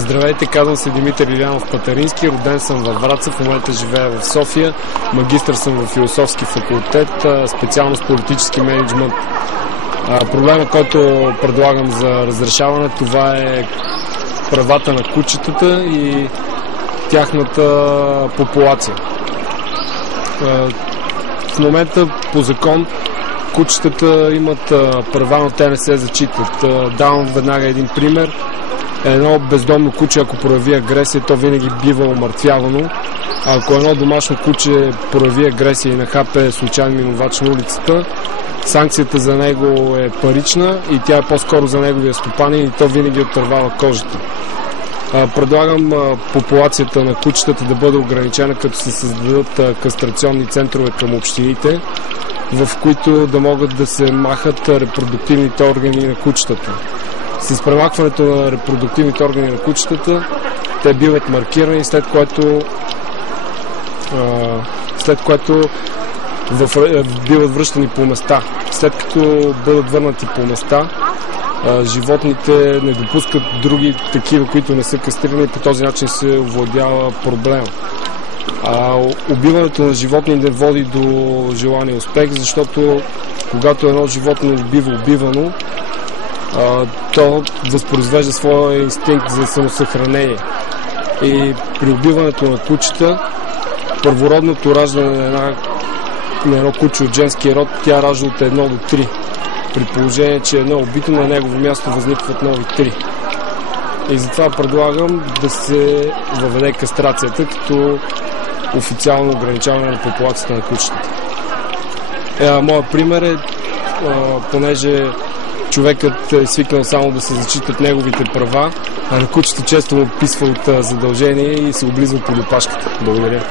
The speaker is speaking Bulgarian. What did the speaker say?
Здравейте, казвам се Димитър Илиянов Патарински, роден съм във Враца, в момента живея в София, магистър съм в философски факултет, специалност политически мениджмънт. Проблема, който предлагам за разрешаване, това е правата на кучетата и тяхната популация. В момента по закон кучетата имат права, но те не се зачитат. Давам веднага един пример. Едно бездомно куче, ако прояви агресия, то винаги бива умъртвявано. Ако едно домашно куче прояви агресия и нахапе случайен минувач на улицата, санкцията за него е парична и тя е по-скоро за неговия стопанин и то винаги отървава кожата. Предлагам популацията на кучетата да бъде ограничена, като се създадат кастрационни центрове към общините, в които да могат да се махат репродуктивните органи на кучетата. С премахването на репродуктивните органи на кучетата те биват маркирани, след което биват връщани по места. След като бъдат върнати по места, животните не допускат други такива, които не са кастрирани, и по този начин се овладява проблема. Убиването на животни не води до желания успех, защото когато едно животно бива убивано, то възпроизвежда своя инстинкт за самосъхранение. И при убиването на кучета, първородното раждане на едно куче от женския род, тя ражда от 1 до 3. При положение, че едно убито, на негово място възникват нови 3. И затова предлагам да се въведе кастрацията като официално ограничаване на популацията на кучетата. Моят пример е, понеже човекът е свикнал само да се зачитат неговите права, а на кучето често му писва от задължение и се облизва под опашката. Благодаря.